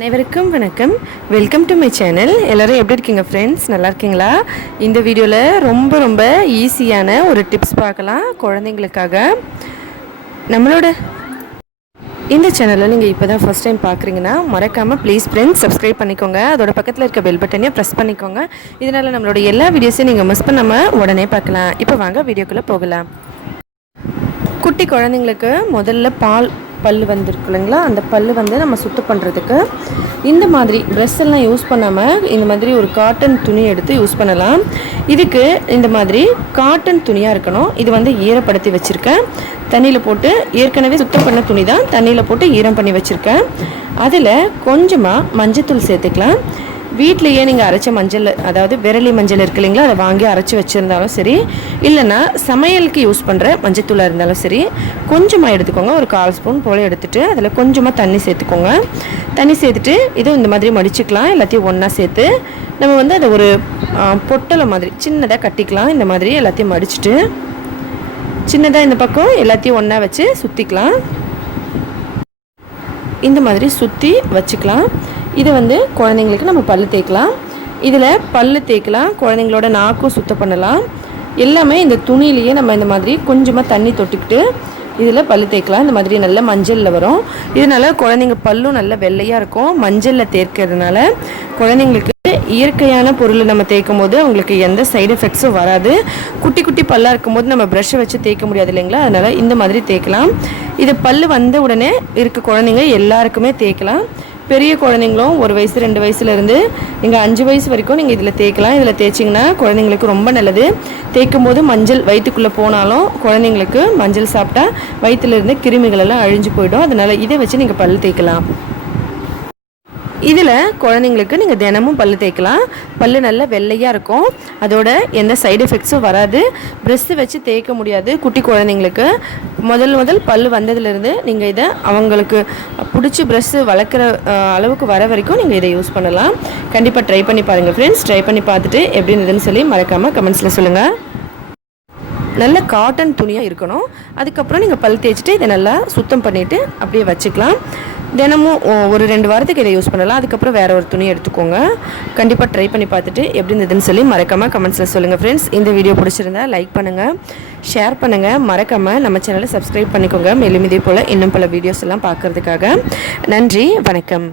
அனைவருக்கும் வணக்கம். Welcome to my channel. எல்லோரும் எப்படி இருக்கீங்க ஃப்ரெண்ட்ஸ்? நல்லா இருக்கீங்களா? இந்த வீடியோவில் ரொம்ப ஈஸியான ஒரு டிப்ஸ் பார்க்கலாம் குழந்தைங்களுக்காக. நம்மளோட இந்த சேனலில் நீங்கள் இப்போ தான் ஃபஸ்ட் டைம் பார்க்குறீங்கன்னா மறக்காமல் ப்ளீஸ் ஃப்ரெண்ட்ஸ் சப்ஸ்கிரைப் பண்ணிக்கோங்க. அதோட பக்கத்தில் இருக்க பெல் பட்டனையும் ப்ரெஸ் பண்ணிக்கோங்க. இதனால் நம்மளோட எல்லா வீடியோஸையும் நீங்கள் மிஸ் பண்ணாமல் உடனே பார்க்கலாம். இப்போ வாங்க வீடியோக்குள்ளே போகலாம். குட்டி குழந்தைங்களுக்கு முதல்ல பல் வந்துருக்கு இல்லைங்களா, அந்த பல் நம்ம சுத்தம் பண்ணுறதுக்கு இந்த மாதிரி ப்ரஷ் எல்லாம் யூஸ் பண்ணாமல் இந்த மாதிரி ஒரு காட்டன் துணி எடுத்து யூஸ் பண்ணலாம். இதுக்கு இந்த மாதிரி காட்டன் துணியாக இருக்கணும். இது ஈரப்படுத்தி வச்சுருக்கேன். தண்ணியில் போட்டு ஏற்கனவே சுத்தம் பண்ண துணி தான், தண்ணியில் போட்டு ஈரம் பண்ணி வச்சுருக்கேன். அதில் கொஞ்சமாக மஞ்சத்தூள் சேர்த்துக்கலாம். வீட்லேயே நீங்கள் அரைச்ச மஞ்சள், அதாவது விரலி மஞ்சள் இருக்கு இல்லைங்களா, அதை வாங்கி அரைச்சி வச்சுருந்தாலும் சரி, இல்லைன்னா சமையலுக்கு யூஸ் பண்ணுற மஞ்சத்தூளாக இருந்தாலும் சரி, கொஞ்சமாக எடுத்துக்கோங்க. ஒரு 1/4 ஸ்பூன் போல் எடுத்துகிட்டு அதில் கொஞ்சமாக தண்ணி சேர்த்துக்கோங்க. தண்ணி சேர்த்துட்டு இதுவும் இந்த மாதிரி மடிச்சுக்கலாம். எல்லாத்தையும் ஒன்றா சேர்த்து நம்ம அதை ஒரு பொட்டலை மாதிரி சின்னதாக கட்டிக்கலாம். இந்த மாதிரி எல்லாத்தையும் மடிச்சுட்டு சின்னதாக இந்த பக்கம் எல்லாத்தையும் ஒன்றா வச்சு சுற்றிக்கலாம். இந்த மாதிரி சுற்றி வச்சுக்கலாம். இதை குழந்தைங்களுக்கு நம்ம பல் தேய்க்கலாம். இதில் பல் தேய்க்கலாம், குழந்தைங்களோட நாக்கும் சுத்தம் பண்ணலாம். எல்லாமே இந்த துணியிலேயே நம்ம இந்த மாதிரி கொஞ்சமாக தண்ணி தொட்டுக்கிட்டு இதில் பல் தேய்க்கலாம். இந்த மாதிரி நல்ல மஞ்சளில் வரும். இதனால் குழந்தைங்க பல்லும் நல்ல வெள்ளையாக இருக்கும். மஞ்சளில் தேய்க்கிறதுனால குழந்தைங்களுக்கு இயற்கையான பொருளை நம்ம தேய்க்கும் போது அவங்களுக்கு எந்த சைடு எஃபெக்ட்ஸும் வராது. குட்டி பல்லாக இருக்கும்போது நம்ம ப்ரஷ்ஷை வச்சு தேய்க்க முடியாது இல்லைங்களா, அதனால் இந்த மாதிரி தேய்க்கலாம். இது பல் வந்த உடனே இருக்க குழந்தைங்க எல்லாருக்குமே தேய்க்கலாம். பெரிய குழந்தைங்களும் 1 வயசு 2 வயசுலேருந்து நீங்கள் 5 வயசு வரைக்கும் நீங்கள் இதில் தேய்க்கலாம். இதில் தேய்ச்சிங்கன்னா குழந்தைங்களுக்கு ரொம்ப நல்லது. தேய்க்கும் போது மஞ்சள் வயிற்றுக்குள்ளே போனாலும் குழந்தைங்களுக்கு மஞ்சள் சாப்பிட்டா வயிற்றுலேருந்து கிருமிகள் எல்லாம் அழிஞ்சு போயிடும். அதனால் இதை வச்சு நீங்கள் பல் தேய்க்கலாம். இதில் குழந்தைங்களுக்கு நீங்கள் தினமும் பல் தேய்க்கலாம். பல் நல்லா வெள்ளையாக இருக்கும். அதோட எந்த சைடு எஃபெக்ட்ஸும் வராது. ப்ரெஷ்ஷு வச்சு தேய்க்க முடியாது. குட்டி குழந்தைங்களுக்கு முதல் பல் வந்ததுலேருந்து நீங்கள் இதை அவங்களுக்கு பிடிச்சி ப்ரெஷ்ஷு வளர்க்குற அளவுக்கு வர வரைக்கும் நீங்கள் இதை யூஸ் பண்ணலாம். கண்டிப்பாக ட்ரை பண்ணி பாருங்கள் ஃப்ரெண்ட்ஸ். ட்ரை பண்ணி பார்த்துட்டு எப்படி இருந்ததுன்னு சொல்லி மறக்காமல் கமெண்ட்ஸில் சொல்லுங்கள். நல்ல காட்டன் துணியாக இருக்கணும். அதுக்கப்புறம் நீங்கள் பல் தேய்ச்சிட்டு இதை நல்லா சுத்தம் பண்ணிவிட்டு அப்படியே வச்சுக்கலாம். தினமும் ஒரு 2 வாரத்துக்கு இதை யூஸ் பண்ணலாம். அதுக்கப்புறம் வேறு ஒரு துணி எடுத்துக்கோங்க. கண்டிப்பாக ட்ரை பண்ணி பார்த்துட்டு எப்படி இருந்ததுன்னு சொல்லி மறக்காமல் கமெண்ட்ஸில் சொல்லுங்கள் ஃப்ரெண்ட்ஸ். இந்த வீடியோ பிடிச்சிருந்தா லைக் பண்ணுங்கள், ஷேர் பண்ணுங்கள், மறக்காமல் நம்ம சேனலை சப்ஸ்கிரைப் பண்ணிக்கோங்க. மேலும் இதே போல் இன்னும் பல வீடியோஸ் எல்லாம் பார்க்குறதுக்காக. நன்றி, வணக்கம்.